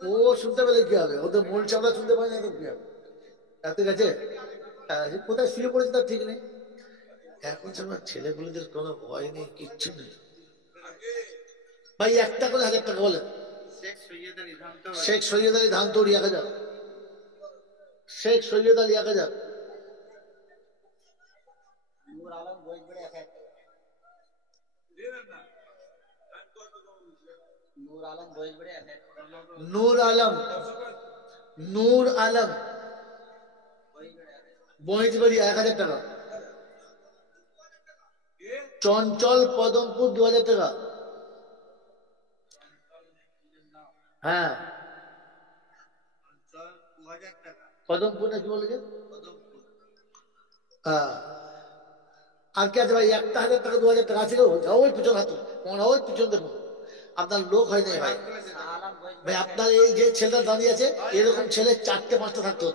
ও শুনতে পেলে কি হবে, ওদের মূল চামড়া শুনতে পাই না তো কি হবে। ঠিক আছে, কোথায় শুয়ে পড়েছে তার ঠিক নেই। এখন সময় ছেলেগুলোদের কোনো ভয় নেই, কিচ্ছু নেই। ভাই একটা করে 1000 টাকা বলেন। শেখ সৈয়দ আলী ধান তৈরি 1000, শেখ সৈয়দ আলী 1000, নূর আলম, নূর আলম মহিষবাড়ি 1000 টাকা, চঞ্চল পদমপুর 2000 টাকা। হ্যাঁ পদমপুর না কি বলেছে, হ্যাঁ। আর কি আছে ভাই, একটা 1000 টাকা 2000 টাকা আছে, ওই পিছন হাত ওই পিছন দেখুন, আপনার লোক হয় নাই ভাই। ভাই আপনার এই যে ছেলেটা দাঁড়িয়ে আছে, এরকম ছেলে 4টে 5টা থাকতে হতো।